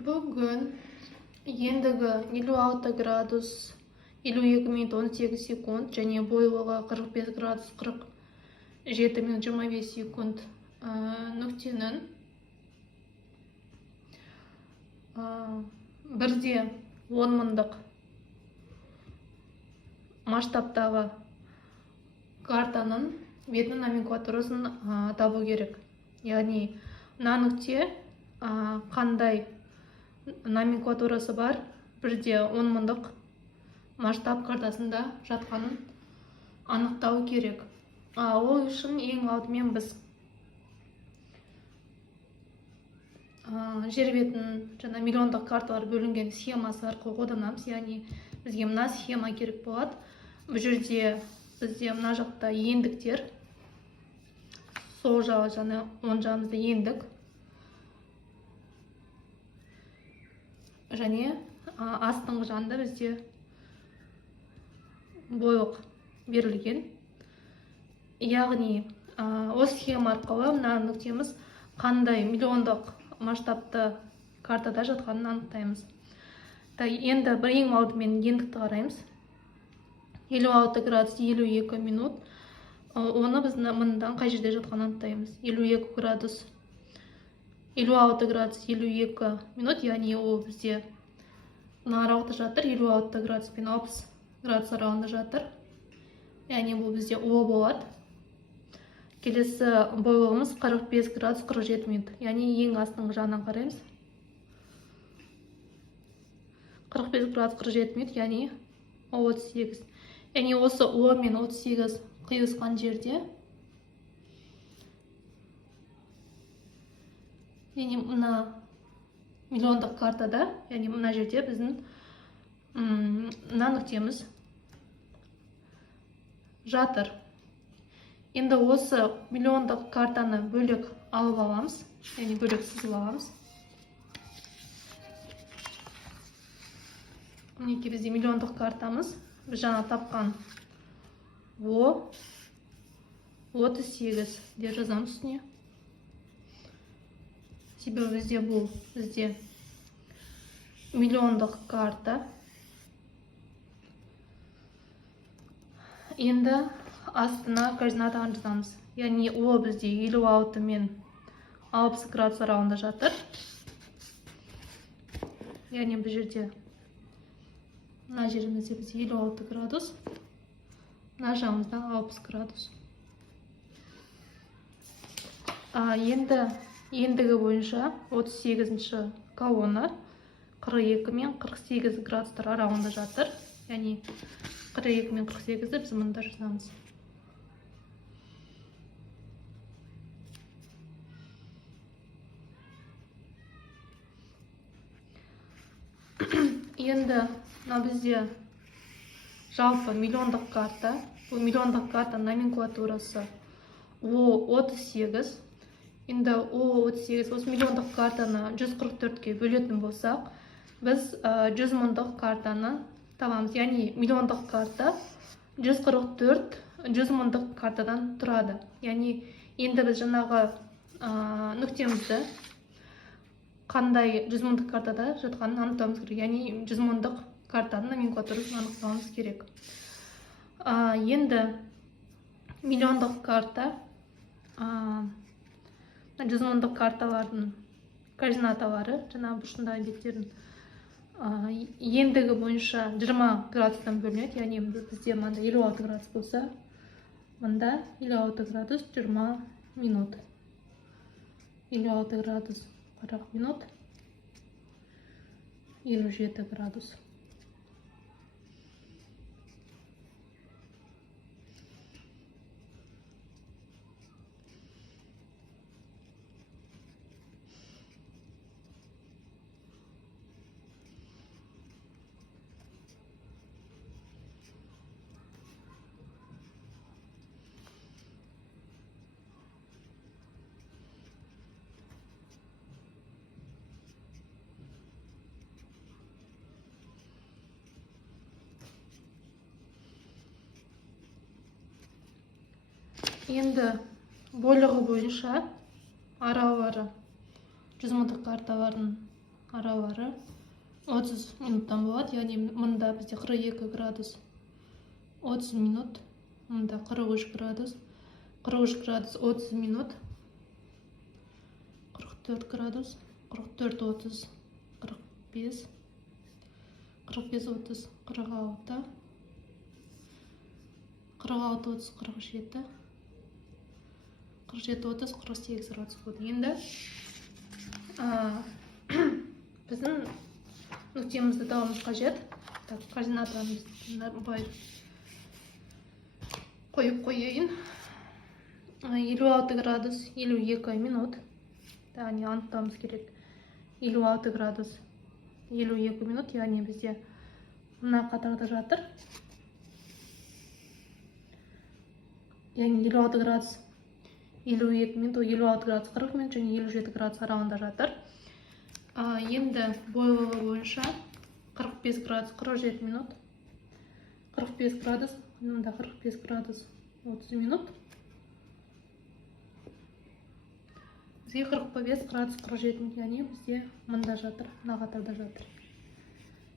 Бүгін ендігі 56 градус 52 минут 18 секунд және бойлығы 45 градус 47 минут 25 секунд нүктенің бірде 10 мыңдық масштабтағы картаның бетінің номенклатурасын табу керек. Яғни мына нүкте қандай номенклатурасы бар бірде 10 мыңдық масштаб картасында жатқанын анықтау керек. Ол үшін ең алдымен біз жер бетінің жаңа миллиондық карталар бөлінген схемасы арқылы қолданамыз. Яғни бізге мына схема керек болады. Бұл жерде бізде мына жақта ендіктер, сол жағы және оң жағымызда ендік және астыңғы жағында бізде бойлық берілген. Яғни осы схема арқылы мына нүктеміз қандай миллиондық масштабты картада жатқанын анықтаймыз. Енді ең алдымен ендікті қараймыз. 56 градус 52 минут. Оны біз мындан қай жерде жатқанын анықтаймыз. 56 градус 52 минут, яғни ол бізде мына аралықта жатыр. 56 градус пен 60 градус аралығында жатыр. Яғни бұл бізде О болады. Келесі бойлығымыз 45 градус 47 минут. Яғни ең астыңғы жағынан қараймыз. 45 градус 47 минут, яғни 38. Яғни осы О мен 38 қиылысқан жерде, яғни мына миллиондық картада, яғни мына жерде біздің мына нүктеміз жатыр. Енді осы миллиондық картаны бөлек алып аламыз, яғни бөлек сызып аламыз. Мінекей бізде миллиондық картамыз. Біз жаңа тапқан О 38 деп жазамыз үстіне. Себебі бізде бұл миллиондық карта. Енді астына координатаны жазамыз. Яғни О бізде 56 мен 60 градус аралығында жатыр. Яғни бұл жерде мына жерімізде бізде 56 градус, мына жағымызда 60 градус. Ендігі бойынша 38-ші колонна 42 мен 48 градустар аралығында жатыр. Яғни 42 мен 48-ді біз мында жазамыз. Енді бізде жалпы миллиондық карта. Бұл миллиондық карта номенклатурасы О38. Енді О38 осы миллиондық картаны 144-ке бөлетін болсақ, біз 100 мыңдық картаны табамыз. Яғни миллиондық карта 144 100 мыңдық картадан тұрады. Яғни енді біз жаңағы нүктемізді қандай 100 мыңдық картада жатқанын анықтауымыз керек. Яғни 100 мыңдық картаның номенклатурасын анықтауымыз керек. Енді миллиондық карта 100 мыңдық карталардың координаталары, жаңа бұрышындағы беттердің ендігі бойынша 20 градустан бөлінеді. Яғни бізде мында 56 градус болса, мында 56 градус 20 минут. 56 градус 40 минут. 57 градус. Енді бойлығы бойынша аралары 100 мыңдық карталардың аралары 30 минуттан болады, яғни мұнда бізде 42 градус 30 минут, мұнда 43 градус 30 минут, 44 градус 44 30 45 30 46 46 30 47 47 30 48 градус болды. Енді біздің нүктемізді табуымыз қажет. Так, координатамызды былай қойып қояйын. 56 градус 52 минут. Яғни анықтауымыз керек. 56 градус 52 минут, яғни бізде мына қатарда жатыр. Яғни 56 градус 52 минут, 56 градус 40 минут және 57 градус аралығында жатыр. Енді бойлығы бойынша 45 градус 47 минут, 45 градус, мұнда 45 градус 30 минут. Бізге 45 градус 47 минут, яғни бізде мұнда жатыр, мына қатарда жатыр.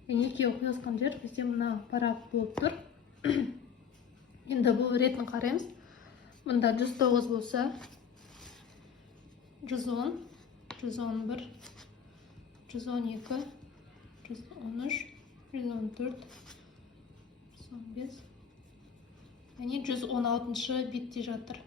Яғни екеуі қиылысқан жер бізде мына парақ болып тұр. Енді бұл ретін қараймыз. Мұнда 109 болса, 110, 111, 112, 113, 114, 115. Яғни 116-шы бетте жатыр.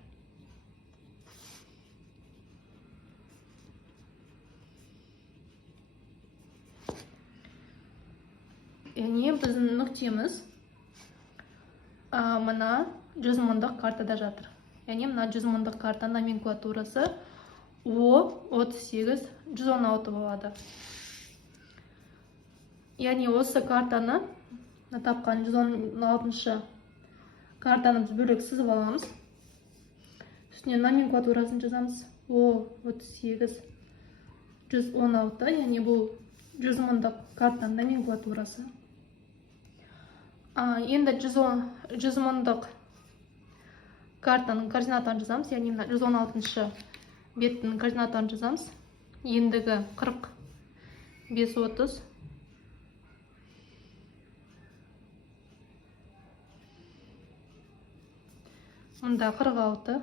Яғни біздің нүктеміз мына 100 мыңдық картада жатыр. Яғни мына 100 мыңдық карта номенклатурасы О38 116 болады. Яғни осы картаны тапқан 116-шы картаны біз бөлек сызып аламыз. Үстіне номенклатурасын жазамыз. О38 116, яғни бұл 100 мыңдық картаның номенклатурасы. Енді 100 мыңдық картаның координатаны жазамыз, яғни 116-шы беттің координатаны жазамыз. Ендігі 45 30. Мұнда 46.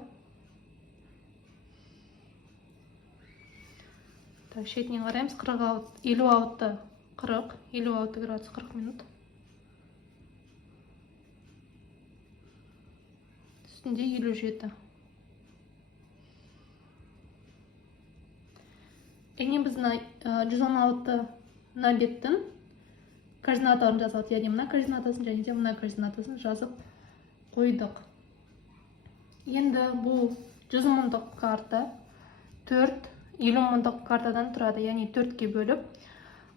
Так, шетінен қараймыз. 56 40, 56 градус 40 минут. Үстінде 57. Яғни біз 116 беттің координаталарын жазып, яғни мына координатасын және де мына координатасын жазып қойдық. Енді бұл 100 мыңдық карта 4 50 мыңдық картадан тұрады, яғни 4-ке бөліп,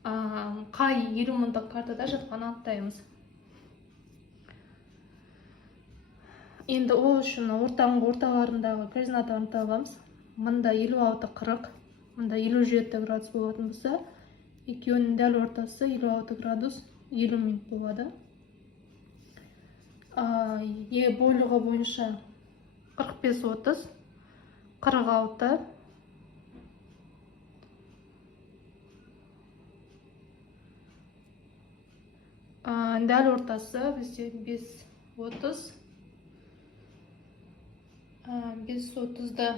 қай 50 мыңдық картада жатқанын анықтаймыз. Енді ол үшін орталарындағы координатаны табамыз. Мұнда 56 40, мұнда 57 градус болатын болса, екеуінің дәл ортасы 56 градус 50 минут болады. Бойлығы бойынша 45 30, 46, дәл ортасы бізде 5 30, 5 30-да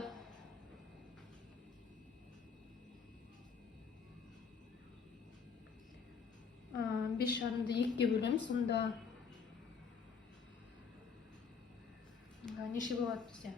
5 жарымды 2-ге бөлеміз, сонда неше болады бізде?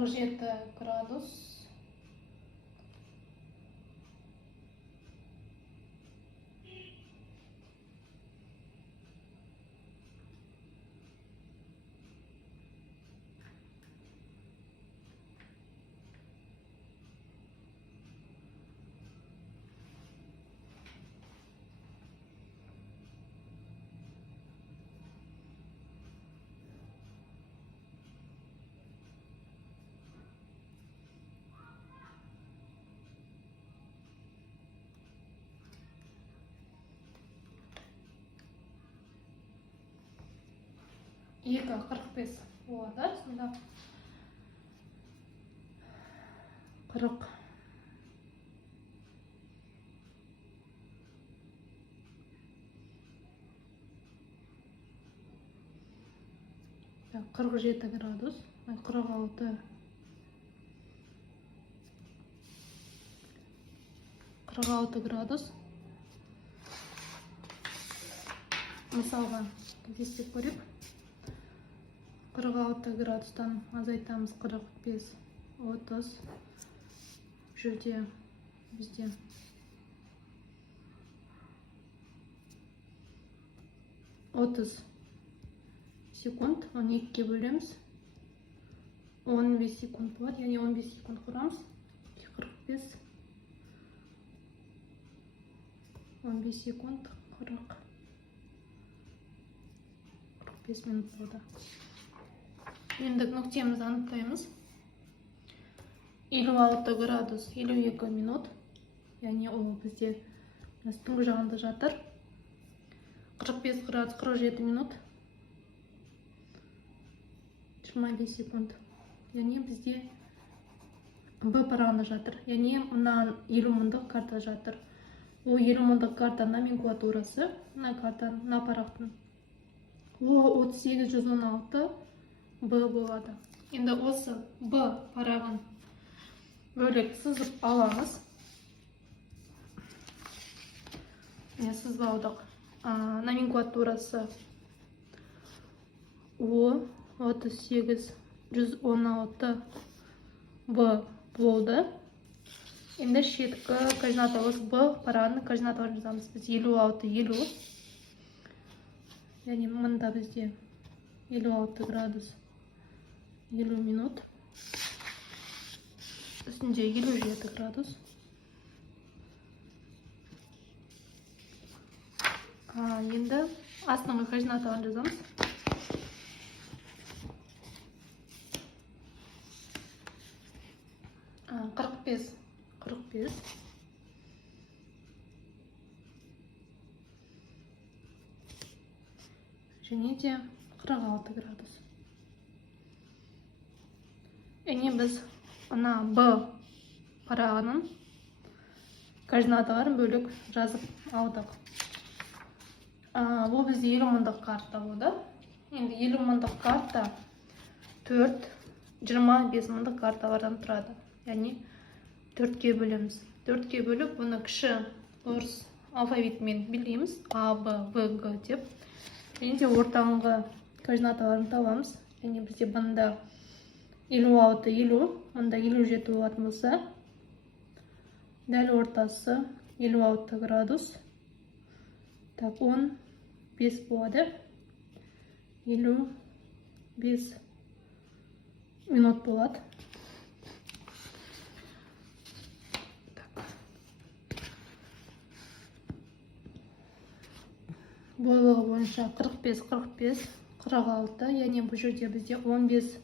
47 градус. Екі 45 болады, сонда 40 47 градус, 46 градус. Мысалға кестеп көрейік. 46 градустан азайтамыз 45, 30. Жерде бізде 30 секунд, 12-ке бөлеміз. 15 секунд болады, яғни 15 секунд құрамыз. 45, 15 секунд, 45 минут болды. Енді нүктемізді анықтаймыз. 56 градус 52 минут. Яғни ол бізде түнгі жағында жатыр. 45 градус 47 минут. 25 секунд. Яғни бізде Б парағында жатыр. Яғни мына 50 мыңдық карта жатыр. О 50 мыңдық карта номенклатурасы. Мына карта, мына парақтың. О 3816 Б болады. Енді осы Б парағын бөлек сызып аламыз. Сызып алдық. Номенклатурасы О 3816 Б болды. Енді шеткі координаталас Б парағының координаталарын жазамыз. Біз 56-50. Яғни мында бізде 56 градус 50 минут. Үстінде 57 градус. Енді астыңғы координаталарын жазамыз. 45 және де 46 градус. Яғни біз ана Б парағының координаталарын бөлек жазып алдық. Бұл бізде 50 мыңдық карта болды. Енді 50 мыңдық карта 25 мыңдық карталардан тұрады. Яғни 4-ке бөлеміз. 4-ке бөліп, бұны кіші орыс алфавитімен белгілейміз. А, Б, В, Г деп. Енді ортаңғы координаталарын табамыз. Яғни бізде бұнда 56-50, мұнда 57 болатын болса, дәл ортасы 56 градус. Так, 15 болады. 55 минут болады. Бойлығы бойынша 45, 46, яғни бұл жерде бізде 15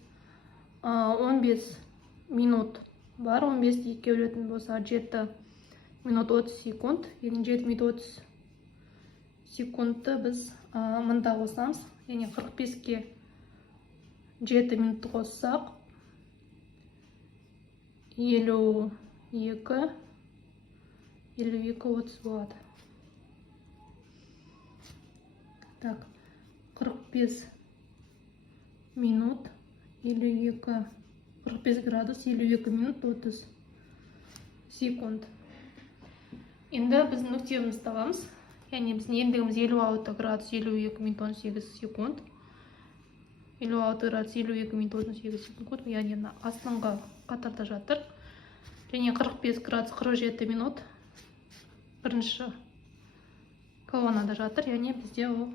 минут бар. 15-ті 2-ке бөлетін болса 7 минут 30 секунд. Яғни 7 минут 30 секундты біз мында қосамыз. Яғни 45-ке 7 минут қоссақ 52, 30 болады. Так, 45 минут 52, 45 градус 52 минут 30 секунд. Енді біз нүктемізді табамыз. Яғни біздің ендігіміз 56 градус 52 минут 18 секунд. 56 градус 52 минут 38 секунд, яғни астыңғы қатарда жатыр. Және 45 градус 47 минут бірінші колоннада жатыр, яғни бізде ол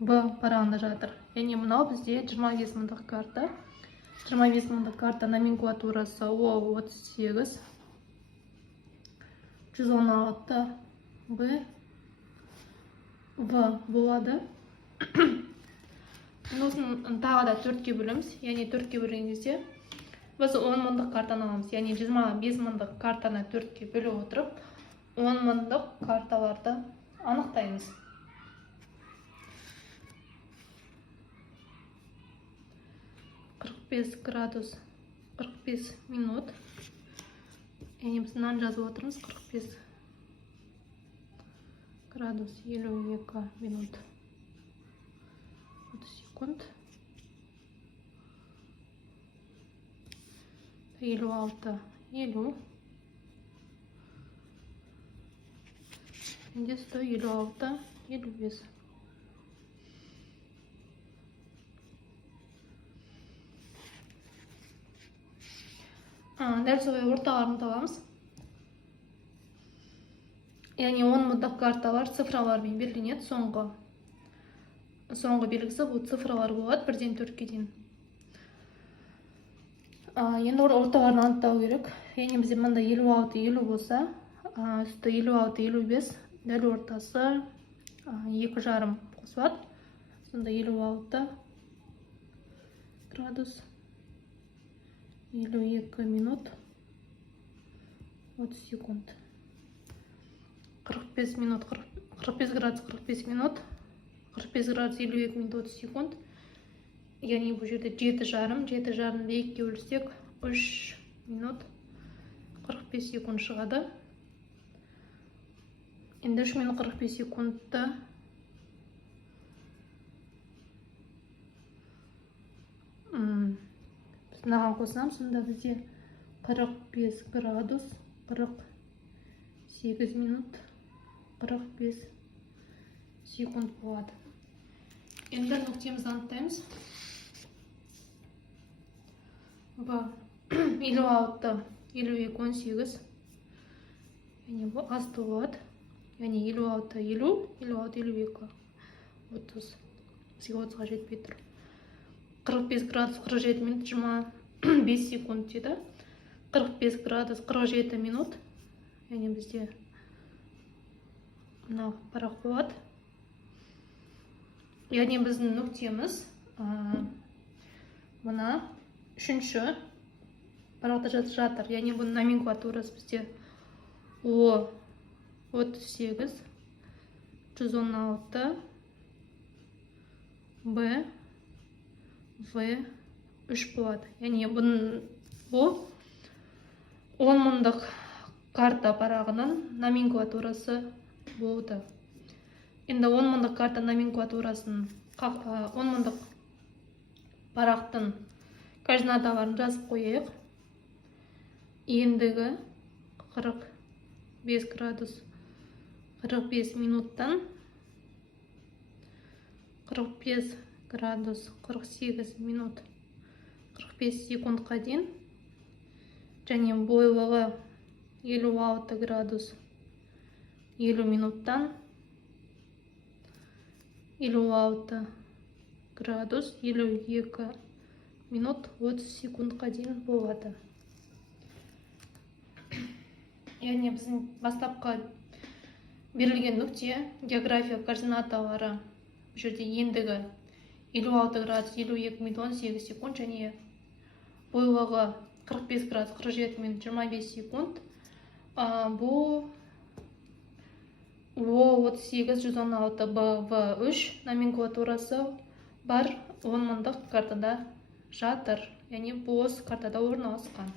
Б парағында жатыр. Яғни мынау бізде 25 мыңдық карта. 25 мыңдық карта номенклатурасы О38 116 Б В болады. Осыны тағы да 4-ке бөлеміз. Яғни 4-ке бөлген кезде біз 10 мыңдық картаны аламыз. Яғни 25 мыңдық картаны 4-ке бөліп отырып, 10 мыңдық карталарды анықтаймыз. Градус 45 минут. Яғни біз мынаны жазып отырмыз. 45 градус 52 минут 30 секунд. 56 50. Енді 156 55. Дәл солай орталарын табамыз. Яғни 10 мыңдық карталар цифралармен белгіленеді. Соңғы белгісі бұл цифралар болады 1-ден 4-ке дейін. Енді орталарын анықтау керек. Яғни бізде мында 56 50 болса, үсті 56 55, дәл ортасы 2,5 қосылады. Сонда 56 градус 52 минут 30 секунд. 45 минут 45 градус 45 минут 45 градус 52 минут 30 секунд. Яғни бұл жерде 7,5 2-ке бөлсек 3 минут 45 секунд шығады. Енді 3 минут 45 секундта мынаған қосам, сонда бізде 45 градус 48 минут 45 секунд болады. Енді нүктемізді анықтаймыз. Б 56 52 18. Яғни бұл асты болады. Яғни 56 50 56 52 30. Бізге 30-ға жетпей тұр. 45 градус 47 минут 25 секунд деді. 45 градус 47 минут. Яғни бізде мынау парақ болады. Яғни біздің нүктеміз мына үшінші парақта жатыр. Яғни бұның номенклатурасы бізде О38 116 Б В3 болады. Яғни бұл 10 мыңдық карта парағының номенклатурасы болды. Енді 10 мыңдық карта номенклатурасын 10 мыңдық парақтың координаталарын жазып қойайық. Ендігі 45 градус 45 минуттан 45 градус 48 минут 45 секундқа дейін, және бойлығы 56 градус 50 минуттан 56 градус 52 минут 30 секундқа дейін болады. Яғни біздің бастапқы берілген нүкте география координаталары бұл жерде ендігі 56 градус 52 минут 18 секунд, және бойлығы 45 градус 47 минут 25 секунд. Бұл О38 116 БВ3 номенклатурасы бар 10 мыңдық картада жатыр. Яғни бұл картада орналасқан.